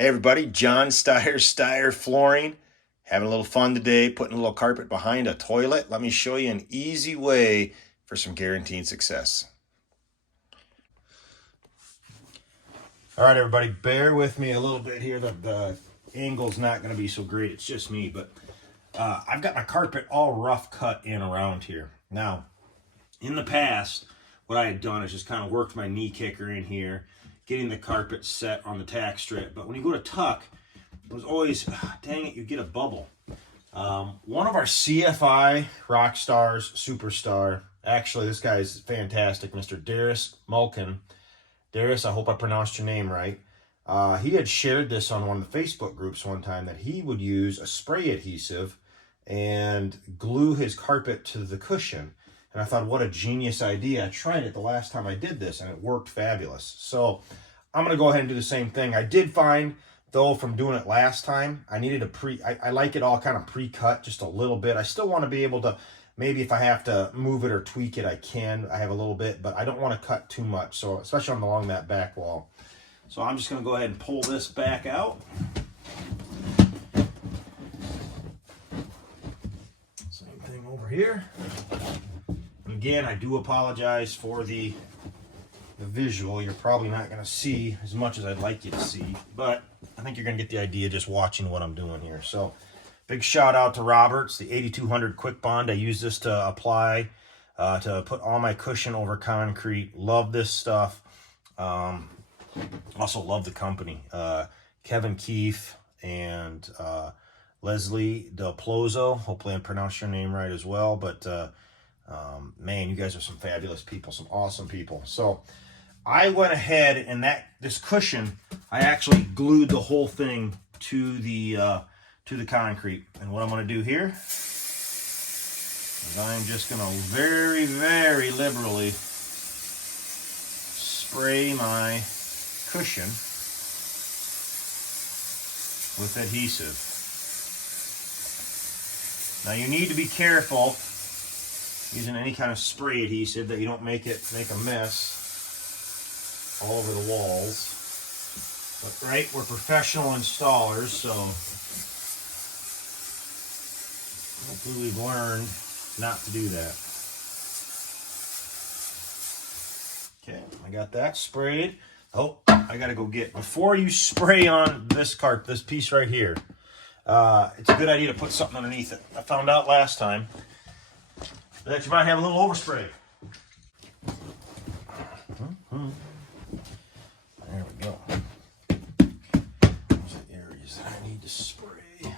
Hey everybody, John Steyer Flooring. Having a little fun today, putting a little carpet behind a toilet. Let me show you an easy way for some guaranteed success. All right, everybody, bear with me a little bit here. The angle's not going to be so great. It's just me, but I've got my carpet all rough cut in around here. Now, in the past, what I had done is just kind of worked my knee kicker in here, getting the carpet set on the tack strip. But when you go to tuck, it was always, dang it, you get a bubble. One of our CFI rock stars, superstar, actually this guy's fantastic, Mr. Darius Mulkin. Darius, I hope I pronounced your name right. He had shared this on one of the Facebook groups one time that he would use a spray adhesive and glue his carpet to the cushion. And I thought, what a genius idea. I tried it the last time I did this, and it worked fabulous. So I'm going to go ahead and do the same thing. I did find, though, from doing it last time, I needed I like it all kind of pre-cut just a little bit. I still want to be able to, maybe if I have to move it or tweak it, I can. I have a little bit, but I don't want to cut too much, so especially along that back wall. So I'm just going to go ahead and pull this back out. Same thing over here. Again, I do apologize for the visual. You're probably not going to see as much as I'd like you to see, but I think you're going to get the idea just watching what I'm doing here. So big shout out to Roberts, the 8200 Quick Bond. I use this to apply, to put all my cushion over concrete. Love this stuff. Also love the company. Kevin Keefe and Leslie Del Plozo. Hopefully I pronounced your name right as well, but man, you guys are some fabulous people, some awesome people. So I went ahead and this cushion, I actually glued the whole thing to the concrete. And what I'm going to do here is I'm just going to very, very liberally spray my cushion with adhesive. Now you need to be careful using any kind of spray adhesive that you don't make a mess all over the walls. But right, we're professional installers, so hopefully we've learned not to do that. Okay, I got that sprayed. Oh, I gotta go before you spray on this piece right here, it's a good idea to put something underneath it. I found out last time that you might have a little overspray. There we go. Those are the areas that I need to spray.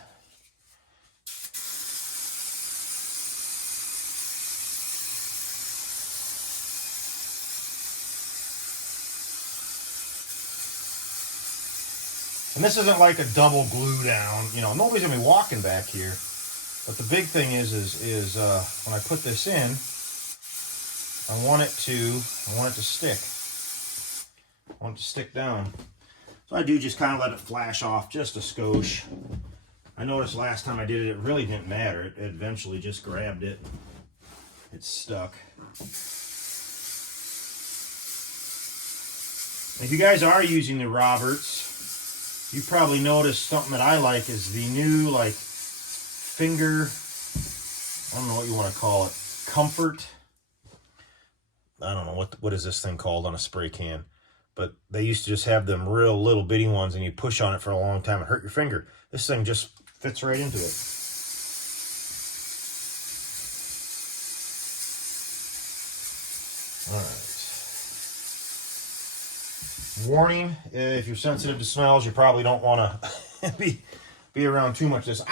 And this isn't like a double glue down. You know, nobody's gonna be walking back here. But the big thing is when I put this in, I want it to stick. I want it to stick down. So I do just kind of let it flash off just a skosh. I noticed last time I did it, it really didn't matter. It eventually just grabbed it. It's stuck. If you guys are using the Roberts, you probably noticed something that I like is the new finger, I don't know what you want to call it, comfort. I don't know what is this thing called on a spray can, but they used to just have them real little bitty ones and you push on it for a long time and hurt your finger. This thing just fits right into it. All right. Warning, if you're sensitive to smells, you probably don't want to be around too much of this.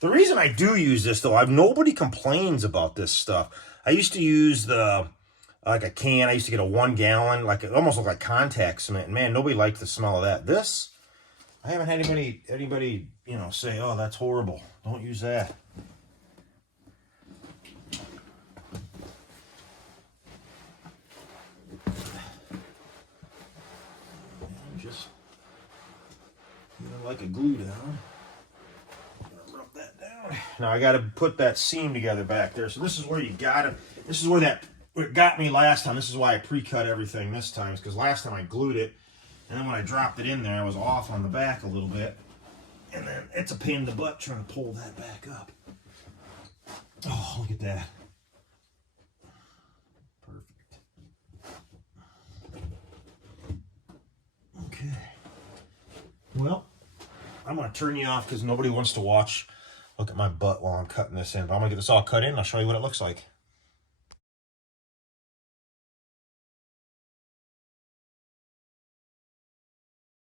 The reason I do use this, though, nobody complains about this stuff. I used to use like a can. I used to get a 1 gallon, it almost looked like contact cement. And man, nobody liked the smell of that. This, I haven't had anybody, say, oh, that's horrible. Don't use that. I'm just like a glue down. Now I got to put that seam together back there. So this is where this is where it got me last time. This is why I pre-cut everything this time, because last time I glued it And then when I dropped it in there, I was off on the back a little bit. And then it's a pain in the butt trying to pull that back up. Oh, look at that. Perfect. Okay. Well, I'm going to turn you off because nobody wants to watch. Look at my butt while I'm cutting this in. But I'm going to get this all cut in and I'll show you what it looks like.